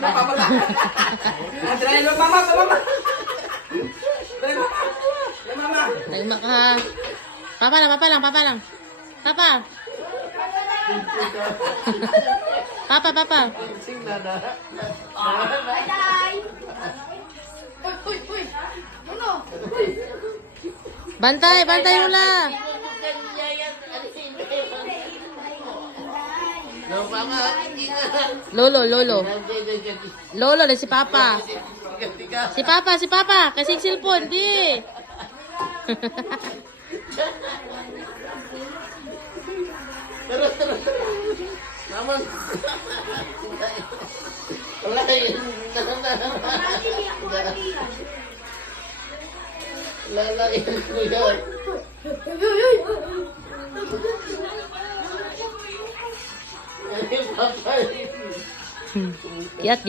Napapala. Try mo mama, mama. Try mama. Try mama. Nagma ka ha. Papa lang. Papa. Papa. Uy. Ano? Bantay mo lang. Lolo, si Papa. Si Papa. Kasing cellphone, di. Terus. Naman. Wala yun. Lalaki ko yun. Ay, papa. Kiat